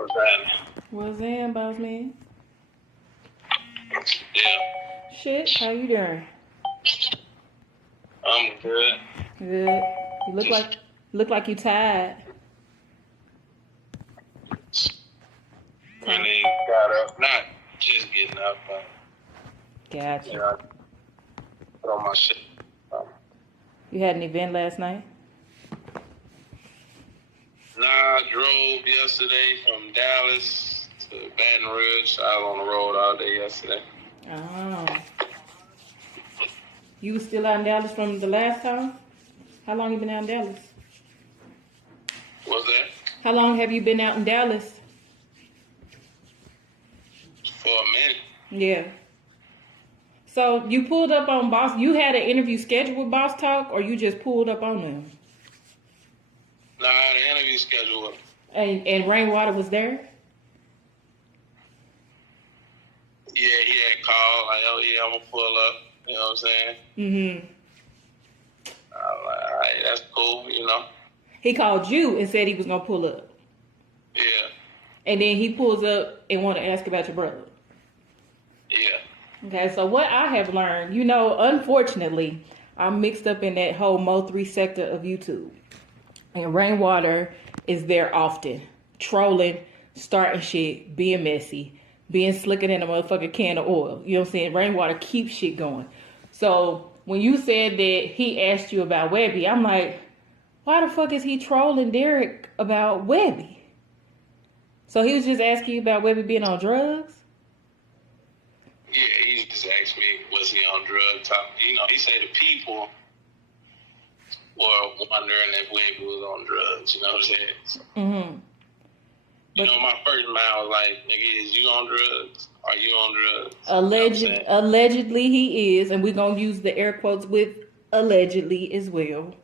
What's that? What's in, boss man? Yeah. Shit, how you doing? I'm good. Good. You look like you tired. Really got up. Not just getting up, but Gotcha. you know, put on my shit. You had an event last night? Nah, I drove yesterday from Dallas to Baton Rouge. I was on the road all day yesterday. Oh. You was still out in Dallas from the last time? How long you been out in Dallas? What's that? How long have you been out in Dallas? For a minute. Yeah. So you pulled up on Boss. You had an interview scheduled with Boss Talk, or you just pulled up on them? Nah, I had an interview scheduled. And Rainwater was there? Yeah, he had called, like, oh yeah, I'm gonna pull up. You know what I'm saying? Mm-hmm. I'm like, all right, that's cool, you know. He called you and said he was gonna pull up. Yeah. And then he pulls up and want to ask about your brother. Yeah. Okay, so what I have learned, you know, unfortunately, I'm mixed up in that whole Mo3 sector of YouTube. And Rainwater is there often, trolling, starting shit, being messy, being slicker than a motherfucking can of oil. You know what I'm saying? Rainwater keeps shit going. So when you said that he asked you about Webby, I'm like, why the fuck is he trolling Derrick about Webby? So he was just asking you about Webby being on drugs? Yeah, he just asked me, was he on drug talk? You know, he said the people were wondering if Webby was on drugs, you know what I'm saying? So, Mm-hmm. you know, my first mind was like, nigga, is you on drugs? Are you on drugs? Allegedly he is, and we're going to use the air quotes with allegedly as well.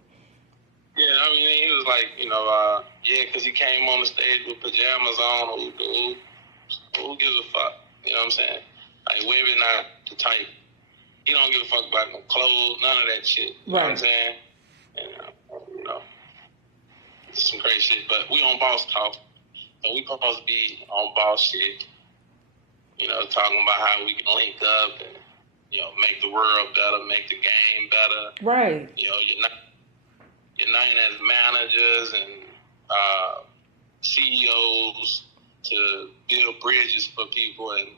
Yeah, I mean, he was like, you know, yeah, because he came on the stage with pajamas on. Who gives a fuck? You know what I'm saying? Like, Webby not the type. He don't give a fuck about no clothes, none of that shit. You know what I'm saying? And, you know, it's some crazy shit. But we on Boss Talk. So we supposed to be on boss shit. You know, talking about how we can link up and, you know, make the world better, make the game better. Right. You know, uniting as managers and CEOs to build bridges for people and,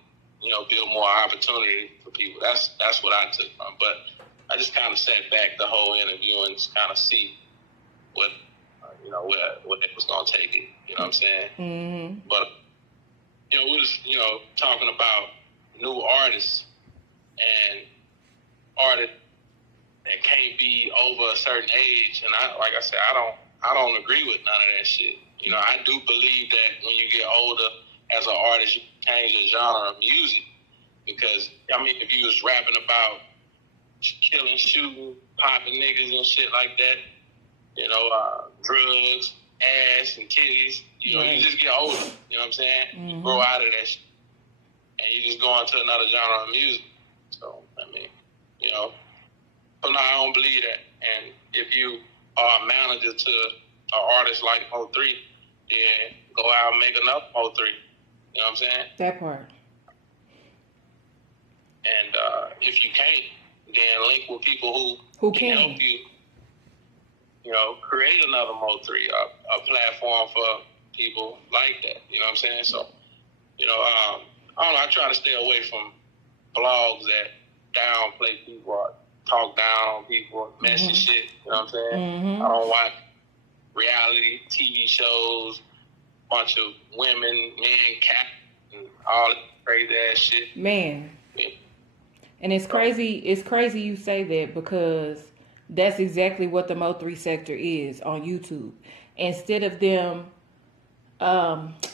you know, build more opportunity for people. That's what I took from. But I just kind of sat back the whole interview and just kind of see what, you know, what it was going to take it. You know what I'm saying? Mm-hmm. But, you know, we was, you know, talking about new artists and artists that can't be over a certain age. And like I said, I don't agree with none of that shit. You know, I do believe that when you get older as an artist, you change the genre of music. Because, I mean, if you was rapping about killing, shooting, popping niggas and shit like that, you know, drugs, ass, and titties, you know, you just get older. You know what I'm saying? Mm-hmm. You grow out of that shit. And you just go into another genre of music. So, I mean, you know. So, no, I don't believe that. And if you are a manager to an artist like Mo3, then go out and make another Mo3. You know what I'm saying? That part. And if you can't, then link with people who can help you, you know, create another Mo3, a platform for people like that. You know what I'm saying? So, you know, I don't know, I try to stay away from blogs that downplay people or talk down on people, messy shit. You know what I'm saying? Mm-hmm. I don't watch reality TV shows, bunch of women, men, cats, and all that crazy ass shit. Man. Yeah. And it's crazy you say that, because that's exactly what the Mo3 sector is on YouTube. Instead of them,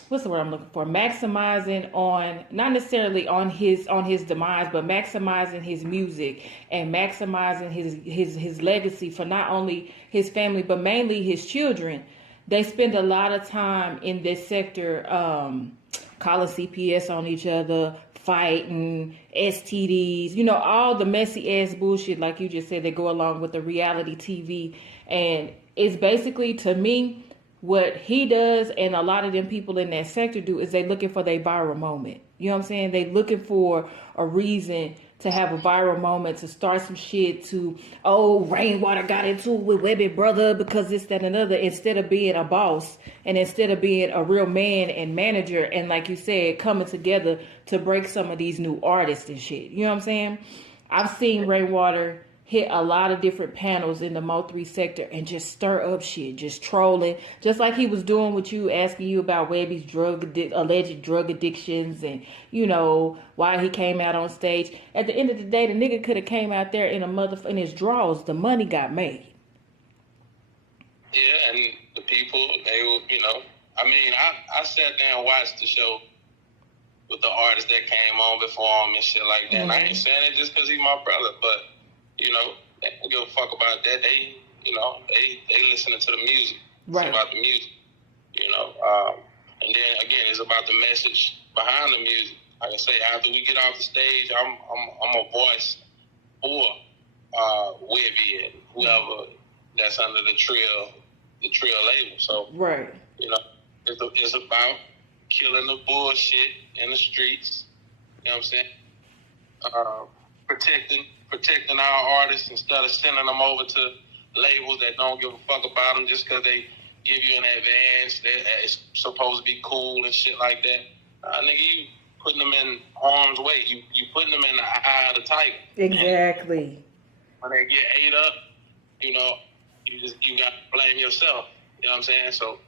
what's the word I'm looking for? Maximizing on, not necessarily on his demise, but maximizing his music and maximizing his legacy for not only his family, but mainly his children. They spend a lot of time in this sector, calling CPS on each other, fighting, STDs, you know, all the messy ass bullshit, like you just said, that go along with the reality TV. And it's basically, to me, what he does and a lot of them people in that sector do is they looking for their viral moment. You know what I'm saying? They looking for a reason to have a viral moment, to start some shit, to, oh, Rainwater got into it with Webby brother because this, that, and another, instead of being a boss and instead of being a real man and manager and, like you said, coming together to break some of these new artists and shit. You know what I'm saying? I've seen Rainwater hit a lot of different panels in the Mo3 sector and just stir up shit, just trolling, just like he was doing with you, asking you about Webby's alleged drug addictions and, you know, why he came out on stage. At the end of the day, the nigga could have came out there in his drawers. The money got made. Yeah, and the people, they were, you know, I mean, I sat down and watched the show with the artists that came on before him and shit like that. And I ain't saying it just because he's my brother, but you know, they don't give a fuck about that. They, you know, they listening to the music. Right. It's about the music, you know. And then again, it's about the message behind the music. Like I say, after we get off the stage, I'm a voice for Webby and whoever that's under the Trill label. So right, you know, it's about killing the bullshit in the streets. You know what I'm saying? Protecting our artists instead of sending them over to labels that don't give a fuck about them just because they give you an advance that it's supposed to be cool and shit like that. Nigga, you putting them in harm's way. You putting them in the eye of the tiger. Exactly. When they get ate up, you know, you got to blame yourself. You know what I'm saying? So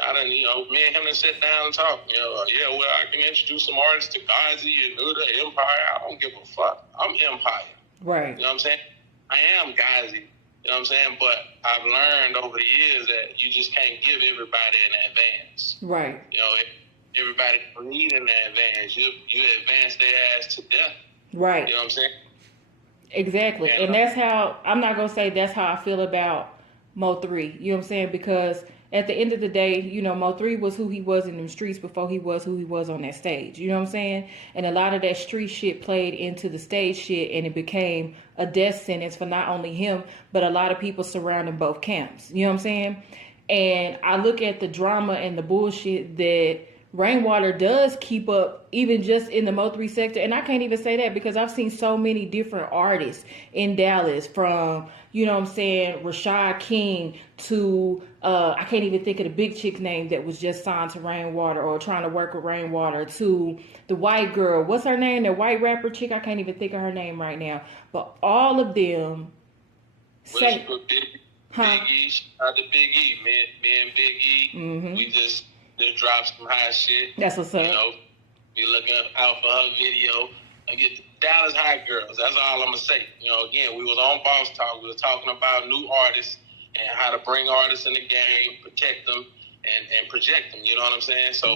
I done, you know, me and him done sit down and talk. You know, yeah, well, I can introduce some artists to Gazi and Uda, Empire. I don't give a fuck. I'm Empire. Right. You know what I'm saying? I am Gazi. You know what I'm saying? But I've learned over the years that you just can't give everybody an advance. Right. You know, everybody need an advance. You advance their ass to death. Right. You know what I'm saying? Exactly. And that's how, I'm not going to say that's how I feel about Mo3. You know what I'm saying? Because at the end of the day, you know, Mo3 was who he was in them streets before he was who he was on that stage. You know what I'm saying? And a lot of that street shit played into the stage shit, and it became a death sentence for not only him, but a lot of people surrounding both camps. You know what I'm saying? And I look at the drama and the bullshit that Rainwater does keep up, even just in the Mo3 sector. And I can't even say that because I've seen so many different artists in Dallas, from, you know what I'm saying, Rashad King to, I can't even think of the big chick's name that was just signed to Rainwater or trying to work with Rainwater, to the white girl. What's her name? The white rapper chick? I can't even think of her name right now. But all of them say... Big E, shout out to Big E. Me and Big E, we just dropped some high shit. That's what's up. You know, be looking out for her video. I get the Dallas High Girls. That's all I'm going to say. You know, again, we was on Boss Talk. We were talking about new artists and how to bring artists in the game, protect them, and project them. You know what I'm saying? So,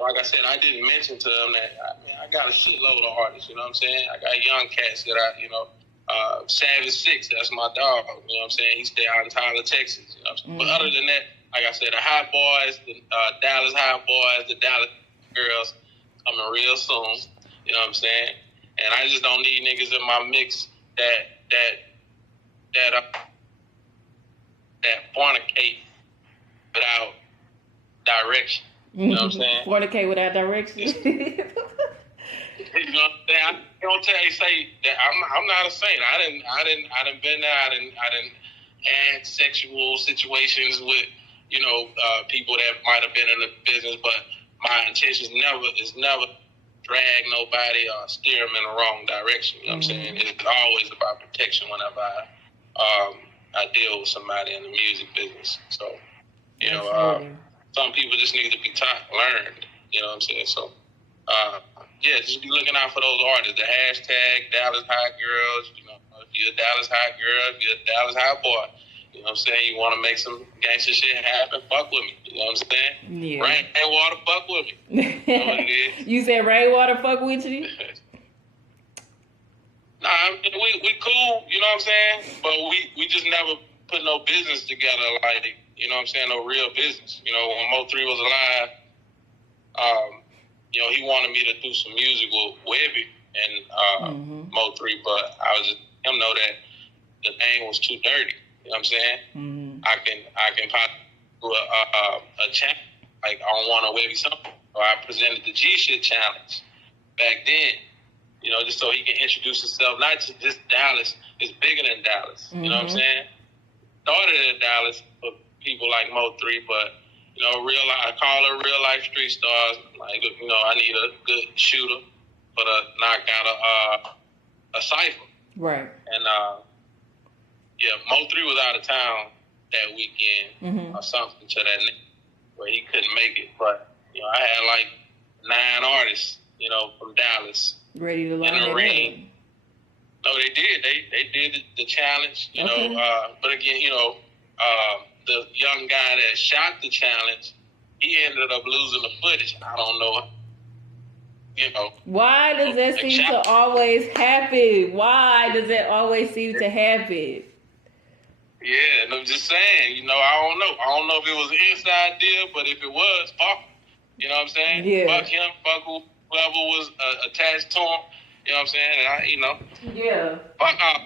like I said, I didn't mention to them that I got a shitload of artists. You know what I'm saying? I got young cats that Savage 6, that's my dog. You know what I'm saying? He stay out in Tyler, Texas. You know what I'm saying? But other than that, like I said, the High Boys, the Dallas High Boys, the Dallas Girls coming real soon. You know what I'm saying? And I just don't need niggas in my mix that fornicate without direction. You know what I'm saying? Fornicate without direction. You know what I'm saying? I don't say that I'm not a saint. I didn't been there. I didn't had sexual situations with, you know, people that might have been in the business, but my intention is never drag nobody or steer them in the wrong direction. You know what I'm saying? It's always about protection whenever I deal with somebody in the music business. So, you know, some people just need to be learned. You know what I'm saying? So, yeah, just be looking out for those artists. The hashtag Dallas High Girls. You know, if you're a Dallas High girl, if you're a Dallas High boy, you know what I'm saying? You want to make some gangster shit happen, fuck with me. You know what I'm saying? Yeah. Rainwater, fuck with me. You know what it is? You said Rainwater, fuck with you? Nah, I mean, we cool, you know what I'm saying? But we just never put no business together, like, you know what I'm saying, no real business. You know, when Mo3 was alive, you know, he wanted me to do some music with Webby and Mo3, but I was just him know that the name was too dirty. You know what I'm saying? I can do a challenge like on one or maybe something. So I presented the G shit challenge back then. You know, just so he can introduce himself, not just Dallas. It's bigger than Dallas. You know what I'm saying? Started in Dallas for people like Mo3, but you know, I call her real life street stars. Like, you know, I need a good shooter for to knock out a cipher. Right. And Mo3 was out of town that weekend or something to that name where he couldn't make it. But you know, I had like 9 artists, you know, from Dallas ready to line in the it ring. No, they did. They did the challenge, you know. But again, you know, the young guy that shot the challenge, he ended up losing the footage. I don't know. You know. Why does that seem to always happen? Why does that always seem to happen? Yeah, and I'm just saying, you know, I don't know. I don't know if it was an inside deal, but if it was, fuck him. You know what I'm saying? Yeah. Fuck him, fuck whoever was attached to him. You know what I'm saying? And I, you know. Yeah. Fuck off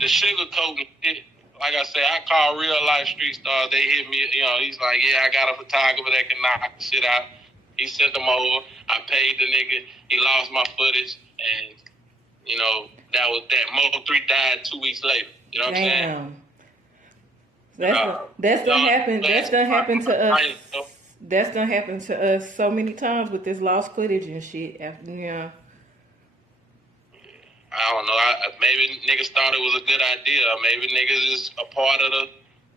the sugarcoating shit. Like I said, I call real life street stars. They hit me, you know, he's like, yeah, I got a photographer that can knock shit out. He sent them over. I paid the nigga. He lost my footage. And, you know, that was that. Mo3 died 2 weeks later. You know what I'm saying? That's gonna happen. That's gonna happen to us. That's gonna happen to us so many times with this lost footage and shit. After, you know. I don't know. Maybe niggas thought it was a good idea. Maybe niggas is a part of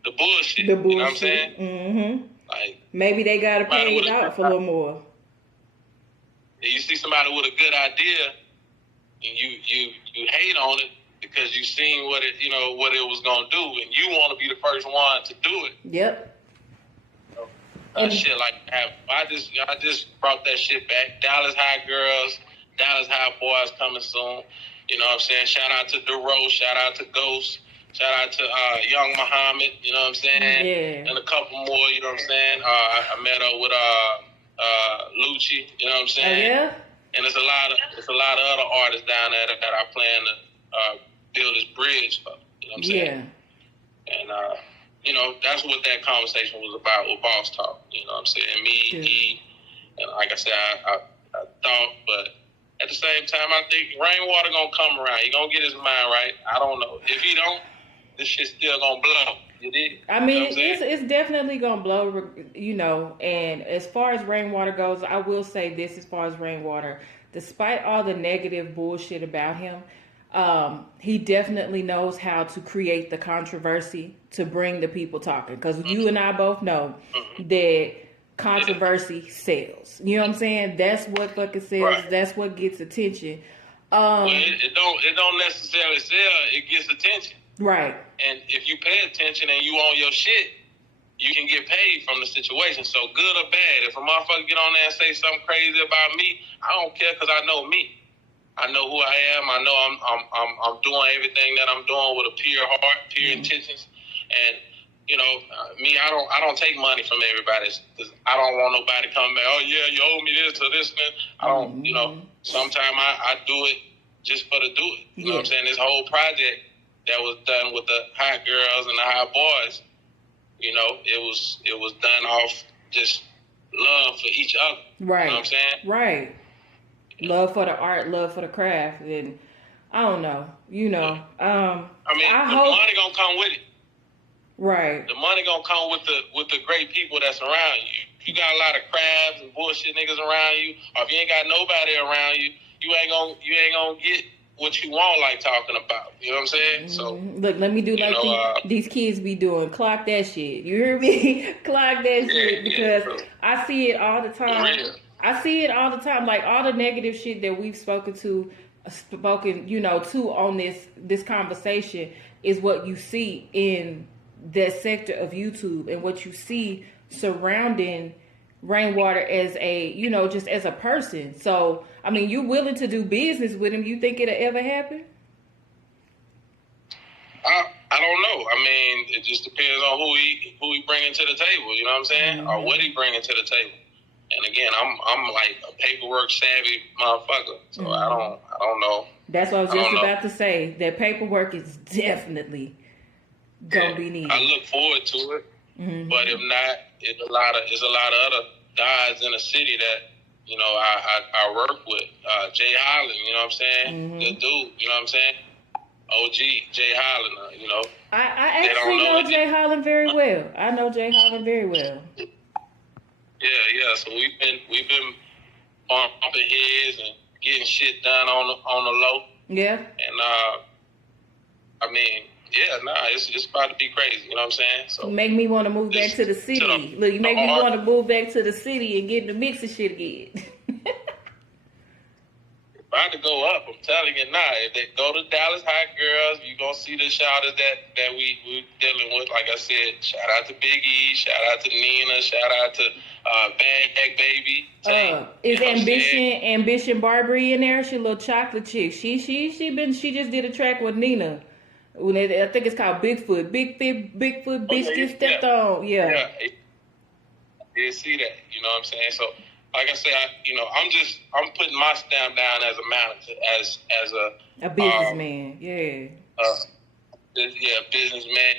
the bullshit. The bullshit. You know what I'm saying? Mm-hmm. Like, maybe they got to pay it out for a little more. You see somebody with a good idea, and you hate on it because you seen what it was gonna do, and you want to be the first one to do it. Yep. Shit like that. I just brought that shit back. Dallas High Girls, Dallas High Boys coming soon. You know what I'm saying? Shout out to DeRoe, shout out to Ghost, shout out to Young Muhammad, you know what I'm saying? Yeah. And a couple more, you know what I'm saying? I met up with Lucci, you know what I'm saying? Oh, yeah? And there's a lot of other artists down there that I plan to build this bridge for, you know what I'm saying? Yeah. And you know, that's what that conversation was about with Boss Talk, you know what I'm saying? Me, and like I said, I thought, but at the same time, I think Rainwater gonna come around. He gonna get his mind right. I don't know. If he don't, this shit still gonna blow. You did? I mean, it's definitely gonna blow, you know. And as far as Rainwater goes, I will say this: as far as Rainwater, despite all the negative bullshit about him, he definitely knows how to create the controversy to bring the people talking. Because you and I both know that controversy sells. You know what I'm saying? That's what fucking sells. Right. That's what gets attention. Well, it don't necessarily sell. It gets attention. Right. And if you pay attention and you own your shit, you can get paid from the situation. So good or bad, if a motherfucker get on there and say something crazy about me, I don't care because I know me. I know who I am. I know I'm doing everything that I'm doing with a pure heart, pure intentions, and you know, me, I don't take money from everybody because I don't want nobody coming back. Oh yeah, you owe me this or this. And I don't, you know. Sometimes I do it just for the do it. You know what I'm saying? This whole project that was done with the hot girls and the hot boys, you know, it was done off just love for each other. Right. You know what I'm saying? Right. Love for the art, love for the craft, and I don't know, you know. I mean, the money gonna come with it. Right. The money gonna come with the great people that's around you. If you got a lot of crabs and bullshit niggas around you, or if you ain't got nobody around you, you ain't gonna get what you want, like talking about. You know what I'm saying? So look, let me do like these kids be doing. Clock that shit. You hear me? Clock that shit, because I see it all the time. I see it all the time. Like all the negative shit that we've spoken, you know, to on this conversation is what you see in that sector of YouTube and what you see surrounding Rainwater as a, you know, just as a person. So, I mean, you willing to do business with him? You think it'll ever happen? I don't know. I mean, it just depends on who he bringing to the table. You know what I'm saying? Or what he bringing to the table. And again, I'm like a paperwork savvy motherfucker. So I don't know. That's what I was just about to say. That paperwork is definitely gonna be needed. I look forward to it. Mm-hmm. But if not, it's a lot of other guys in the city that I work with. Jay Holland, you know what I'm saying? Mm-hmm. Good dude, you know what I'm saying? OG Jay Holland, you know. I actually know Jay Holland very well. I know Jay Holland very well. Yeah. So we've been bumping heads and getting shit done on the low. Yeah. And it's about to be crazy. You know what I'm saying? So you make me want to move back to the city. Look, you make me want to move back to the city and get in the mix of shit again. About to go up. I'm telling you now. If they go to Dallas Hot Girls, you're going to see the shouters that we dealing with. Like I said, shout out to Big E, shout out to Nina, shout out to Bag Baby. Is Ambition Barbary in there? She a little chocolate chick. She just did a track with Nina. I think it's called Bigfoot. Bigfoot bitch get stepped on. Yeah. Yeah, see that. You know what I'm saying? So like I said, I'm putting my stamp down as a manager, as a businessman. Businessman.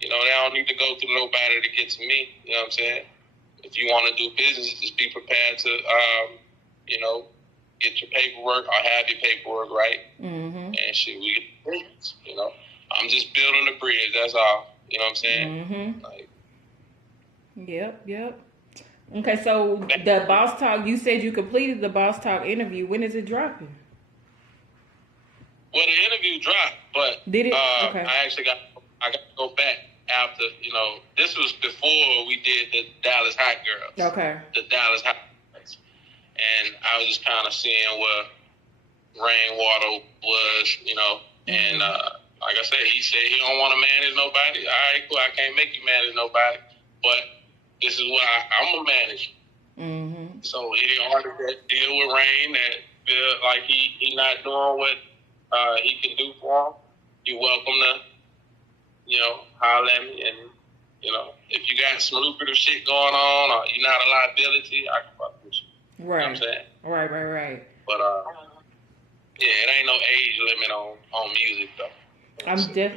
You know, they don't need to go through nobody to get to me. You know what I'm saying? If you want to do business, just be prepared to, get your paperwork or have your paperwork right. Mm-hmm. And shit, we get business. You know, I'm just building the bridge. That's all. You know what I'm saying? Mm-hmm. Like, Yep. Okay, so the Boss Talk, you said you completed the Boss Talk interview. When is it dropping? Well, the interview dropped, but did it? Okay. I got to go back after, this was before we did the Dallas Hot Girls. Okay. The Dallas Hot Girls. And I was just kind of seeing where Rainwater was, and like I said, he said he don't want to manage nobody. All right, cool, I can't make you manage nobody, but this is what I'm a manager. Mm-hmm. So he didn't want to deal with Rain that feel like he not doing what he can do for him. You're welcome to, holler at me. And, if you got some lucrative shit going on or you're not a liability, I can fuck with you. Right. You know what I'm saying? Right. But, it ain't no age limit on music, though.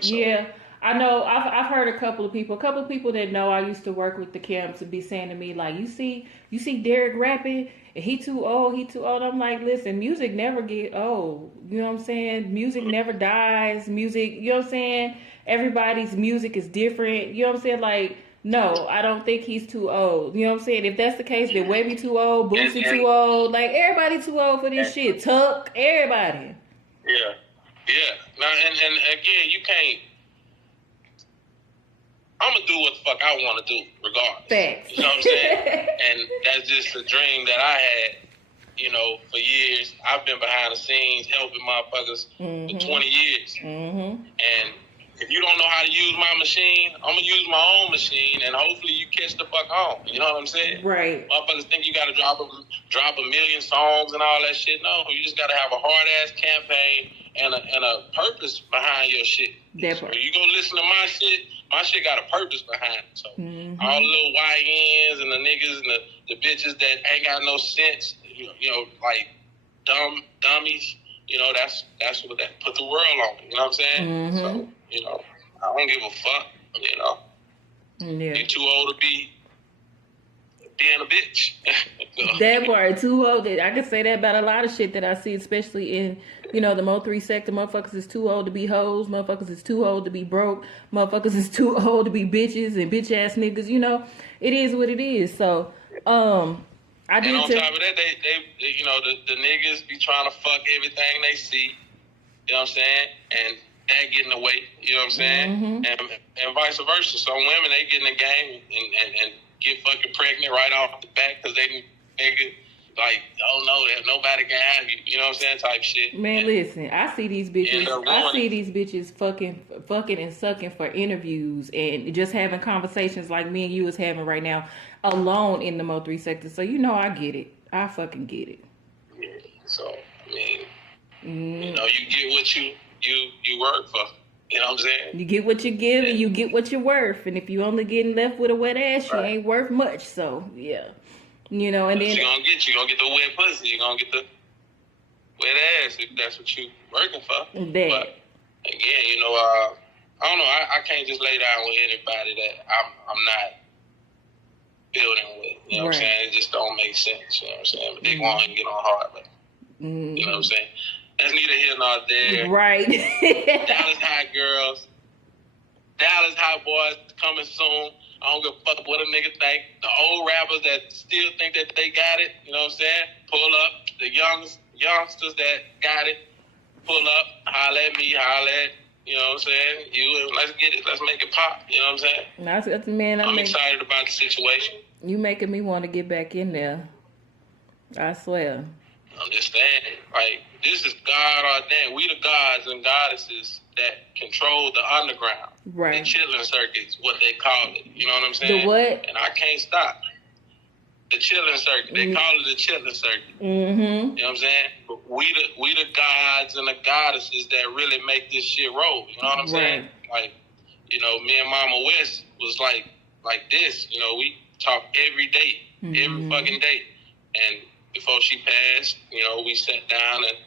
Yeah. I know. I've heard a couple of people that know I used to work with the camps to be saying to me like, you see Derrick rapping and he too old. I'm like, listen, music never get old. You know what I'm saying? Music never dies. Music, you know what I'm saying? Everybody's music is different. You know what I'm saying? Like, no, I don't think he's too old. You know what I'm saying? If that's the case, then Wavy too old, Boosie too old. Like, everybody too old for this shit. Tuck, everybody. Yeah. Now, and again, you can't. I'm going to do what the fuck I want to do, regardless. Facts. You know what I'm saying? And that's just a dream that I had, for years. I've been behind the scenes helping motherfuckers for 20 years. Mm-hmm. And if you don't know how to use my machine, I'm going to use my own machine, and hopefully you catch the fuck on. You know what I'm saying? Right. Motherfuckers think you got to drop a million songs and all that shit. No, you just got to have a hard-ass campaign and a purpose behind your shit. That part. So you go listen to my shit got a purpose behind it. So all the little YNs and the niggas and the bitches that ain't got no sense, like dummies, that's what that put the world on. You know what I'm saying? Mm-hmm. So, I don't give a fuck, Yeah. You're too old to be being a bitch. That part, too old. I can say that about a lot of shit that I see, especially in, the Mo3 sector. Motherfuckers is too old to be hoes. Motherfuckers is too old to be broke. Motherfuckers is too old to be bitches and bitch ass niggas. It is what it is. So, And on top of that, they the niggas be trying to fuck everything they see. You know what I'm saying? And that getting away. You know what I'm saying? Mm-hmm. And vice versa. Some women, they get in the game and get fucking pregnant right off the bat because they nigga like, oh no, nobody can have you. You know what I'm saying? Type shit. Man, listen, I see these bitches fucking and sucking for interviews and just having conversations like me and you is having right now alone in the Mo3 sector. So I get it. I fucking get it. Yeah. So you get what you work for. You know what I'm saying? You get what you give and you get what you're worth. And if you only getting left with a wet ass, you ain't worth much. So yeah. And then you're gonna get the wet pussy. You're gonna get the wet ass if that's what you working for. That. But again, I don't know. I can't just lay down with anybody that I'm not building with. You know what I'm saying? It just don't make sense. You know what I'm saying? But they go on and get on hard, but you know what I'm saying? That's neither here nor there. Right. Dallas High girls, Dallas High boys coming soon. I don't give a fuck what a nigga think. The old rappers that still think that they got it, you know what I'm saying? Pull up. The youngsters that got it, pull up. Holla at me, holla at, you know what I'm saying? You, let's get it. Let's make it pop. You know what I'm saying? That's man. I'm excited about the situation. You making me want to get back in there. I swear. I'm just saying, like, this is God ordained. We the gods and goddesses that control the underground. Right. The chilling circuits, what they call it. You know what I'm saying? The what? And I can't stop. The chilling circuit. They call it the chilling circuit. Mm-hmm. You know what I'm saying? But we the gods and the goddesses that really make this shit roll. You know what I'm saying? Like, you know, me and Mama West was like this. You know, we talk every day, every fucking day. And before she passed, you know, we sat down and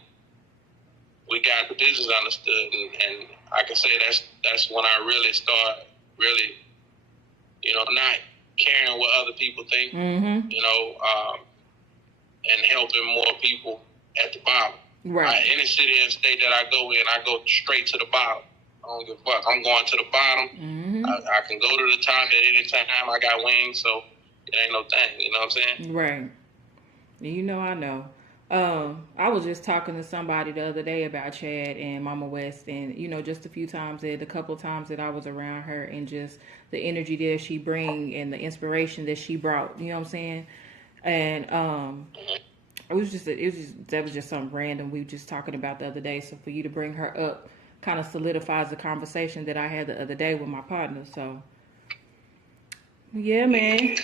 we got the business understood. And I can say that's when I really started you know, not caring what other people think, you know, and helping more people at the bottom. Right. Any city and state that I go in, I go straight to the bottom. I don't give a fuck. I'm going to the bottom. I can go to the top at any time. I got wings, so it ain't no thing. You know what I'm saying? Right. You know, I know. I was just talking to somebody the other day about Chad and Mama West, and you know, just a couple of times that I was around her, and just the energy that she bring and the inspiration that she brought. You know what I'm saying? And that was just something random we were just talking about the other day. So for you to bring her up kind of solidifies the conversation that I had the other day with my partner. So yeah, man.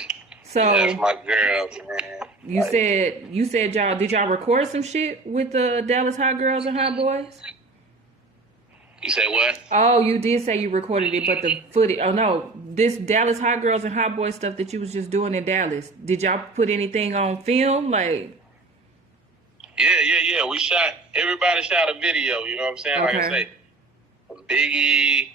So yeah, that's my girl, man. You said y'all record some shit with the Dallas Hot Girls and Hot Boys? You said what? Oh, you did say you recorded it, but the footage. Oh no, this Dallas Hot Girls and Hot Boys stuff that you was just doing in Dallas. Did y'all put anything on film? Like, yeah. Everybody shot a video. You know what I'm saying? Okay. Like I say, Biggie.